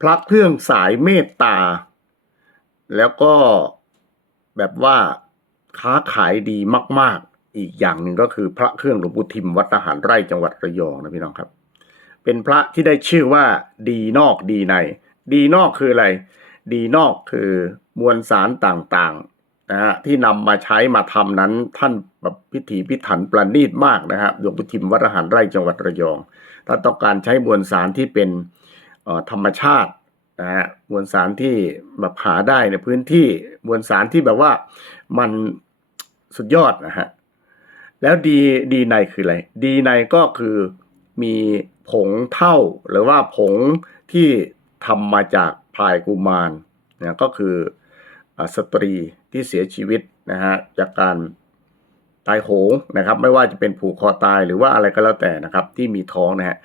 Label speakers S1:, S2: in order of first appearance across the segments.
S1: พระเครื่องสายเมตตา แล้วก็แบบว่าค้าขายดีมาก ๆ อีกอย่างหนึ่งก็คือพระเครื่องหลวงปู่ทิมวัดทหารไร่จังหวัดระยองนะพี่น้องครับ เป็นพระที่ได้ชื่อว่าดีนอกดีใน ดีนอกคืออะไร ดีนอกคือมวลสารต่างๆนะฮะที่นำมาใช้มาทำนั้นท่านแบบพิถีพิถันประณีตมากนะฮะหลวงปู่ทิมวัดทหารไร่จังหวัดระยองถ้าต้องการใช้มวลสารที่เป็น ธรรมชาตินะฮะมวลสารที่แบบหาได้ในพื้นที่มวลสารที่แบบว่ามันสุดยอดนะฮะแล้วดีดีในคืออะไร ดีในก็คือมีผงเท่าหรือว่าผงที่ทำมาจากพายกุมารนะก็คืออสตรีที่เสียชีวิตนะฮะจากการตายโหงนะครับ ไม่ว่าจะเป็นผูกคอตายหรือว่าอะไรก็แล้วแต่นะครับ ที่มีท้องนะฮะ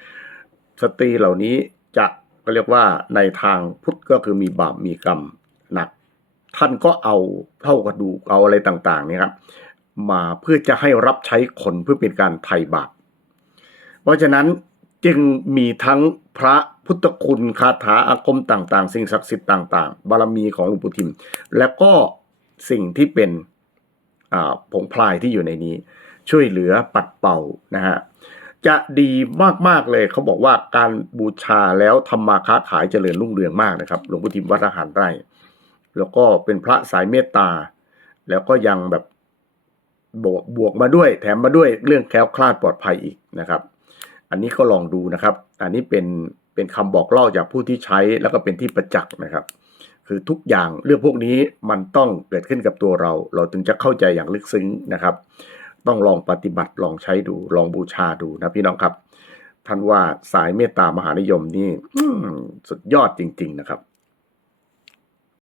S1: สตรีเหล่านี้จะ ก็เรียกว่าในทางพุทธก็คือมีบาปมีกรรมหนัก ท่านก็เอาเท่ากระดูกเอาอะไรต่างๆนี่ครับมาเพื่อจะให้รับใช้คนเพื่อเป็นการไถ่บาปเพราะฉะนั้นจึงมีทั้งพระพุทธคุณคาถาอาคมต่างๆ สิ่งศักดิ์สิทธิ์ต่าง ๆ บารมีของหลวงปู่ทิม และก็สิ่งที่เป็นผงพลายที่อยู่ในนี้ ช่วยเหลือปัดเป่านะฮะ จะดีมากๆเลย เขาบอกว่าการบูชาแล้วทำมาค้าขายเจริญรุ่งเรืองมากนะครับ หลวงปู่ทิมวัดอาหารไร่ แล้วก็เป็นพระสายเมตตา แล้วก็ยังแบบบวกบวกมาด้วย แถมมาด้วยเรื่องแคล้วคลาดปลอดภัยอีกนะครับ อันนี้ก็ลองดูนะครับ อันนี้เป็นเป็นคำบอกเล่าจากผู้ที่ใช้แล้วก็เป็นที่ประจักษ์นะครับ คือทุกอย่างเรื่องพวกนี้มันต้องเกิดขึ้นกับตัวเรา เราถึงจะเข้าใจอย่างลึกซึ้งนะครับ ต้องลองปฏิบัติลองใช้ดู ลองบูชาดูนะพี่น้องครับ ท่านว่าสายเมตตามหานิยมนี่สุดยอดจริง ๆ นะครับ